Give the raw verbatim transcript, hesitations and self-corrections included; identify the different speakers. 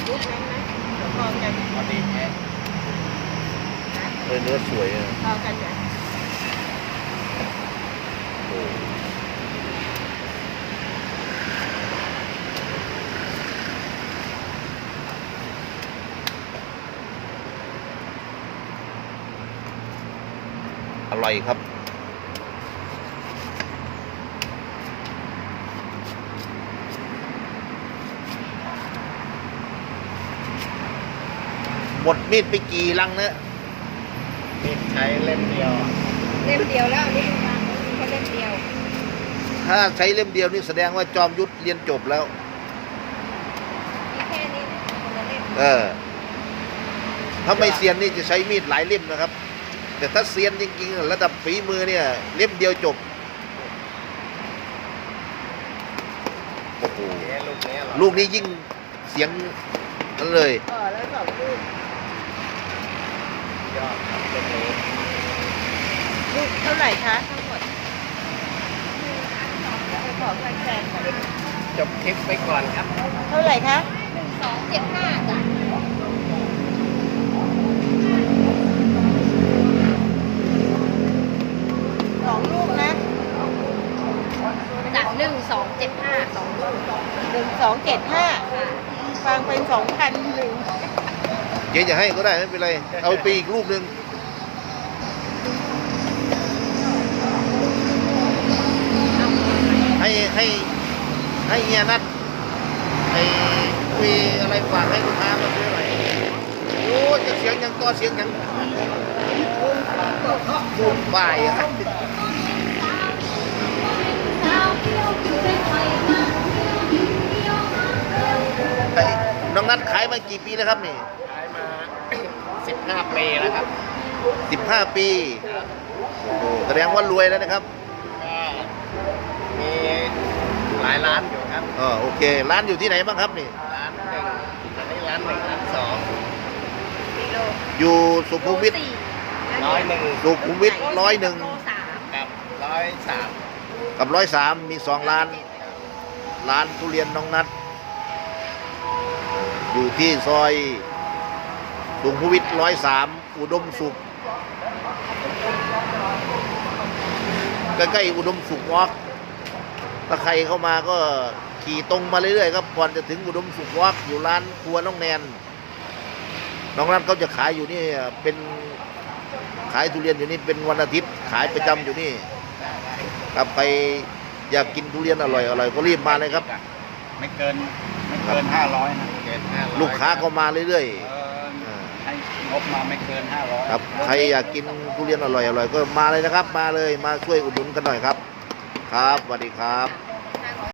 Speaker 1: ลูกนั้นนะเดี๋ยวพอกัน
Speaker 2: พอดีแค่
Speaker 3: เออเนื้อสวยอ่ะ
Speaker 1: พอกันจ้ะ
Speaker 3: โอ้อร่อยครับหมดมีดไปกี่ลังเนะ
Speaker 2: มีดใช้เล่มเดียว
Speaker 1: เล่มเดียวแล้วอันนี่วางมีแค่เล่มเดียว
Speaker 3: ถ้าใช้เล่มเดียวนี่แสดงว่าจอมยุทธเรียนจบแล้ว
Speaker 1: มีแค่นี้นะคนละเล่ม
Speaker 3: เออ ถ้าไม่เซียนนี่จะใช้มีดหลายเล่มนะครับ แต่ถ้าเซียนจริงๆระดับฝีมือเนี่ยเล่มเดียวจบ โอ้โห
Speaker 2: เนี้ยลูกเนี้ยเหรอ
Speaker 3: ลูกนี้ยิ่งเสียงนั้นเลย
Speaker 1: เออแล้วสองลูก
Speaker 2: ยอดครับลูกนี้
Speaker 1: ลูกเท่าไหร่คะทั้งหมดไปขอแฟนแฟนก่อน
Speaker 2: จบคลิปไปก่อนครับ
Speaker 1: เท่าไหร่คะ
Speaker 4: หนึ่งสองเจ็ดห้าจ้ะ
Speaker 1: สองลูกนะ
Speaker 4: จากหนึ่งสองเจ็ดห้าสองลูก
Speaker 1: หนึ่งสองเจ็ดห้า
Speaker 4: ค่ะ
Speaker 1: ฟังเป็นสองพันหนึ่ง
Speaker 3: เจ๊จะให้ก็ได้ไม่เป็นไร เอาไปอีกลูกหนึ่งให้ให้ให้เฮียนัดไอ้คุยอะไรฝากให้ลูกค้ามาซื้อหน่อยโอ้จะเสียงยังต่อเสียงยังบุญบ่ายอะไอ้น้องนัดขายมากี่ปีแล้วครับนี่
Speaker 2: ขายมา สิบห้าปีแล้วครับ
Speaker 3: สิบห้าปีโอ้โหแสดงว่ารวยแล้วนะครับ
Speaker 2: ก็มีหลายร้านอยู่ครับ
Speaker 3: อ๋อโอเค ร้านอยู่ที่ไหนบ้างครับนี่
Speaker 2: ร้านหนึ่งอันนี้ร้านหนึ่งร้านสอง
Speaker 1: กิโล
Speaker 3: อยู่สุขุมวิท
Speaker 4: สี่
Speaker 2: ร้อยหนึ่ง
Speaker 3: สุขุมวิทร้อยหนึ่ง
Speaker 4: โลสาม
Speaker 2: กับร้อยสาม
Speaker 3: กับร้อยสามมีสองร้าน ร้านทุเรียนน้องนัด อยู่ที่ซอยสุขุมวิทร้อยสามอุดมสุขใกล้ๆอุดมสุขวอล์กถ้าใครเข้ามาก็ขี่ตรงมาเรื่อยๆครับก่อนจะถึงอุดมสุขวอล์กอยู่ร้านครัวน้องแนนน้องนัดเขาจะขายอยู่นี่เป็นขายทุเรียนอยู่นี่เป็นวันอาทิตย์ขายประจำอยู่นี่ครับใครอยากกินทุเรียนอร่อยอร่อยก็รีบมาเลยครับ
Speaker 2: ไม่เกินไม่เกินห้าร้อยนะเกินห้าร้อย
Speaker 3: ลูกค้าก็มาเรื่อย
Speaker 2: เออให้งบมาไม่เกินห้าร้อย
Speaker 3: ๆครับใครอยากกินทุเรียนอร่อยอร่อยก็มาเลยนะครับ มาเลยมาช่วยอุดหนุนกันหน่อยครับ ครับสวัสดีครับ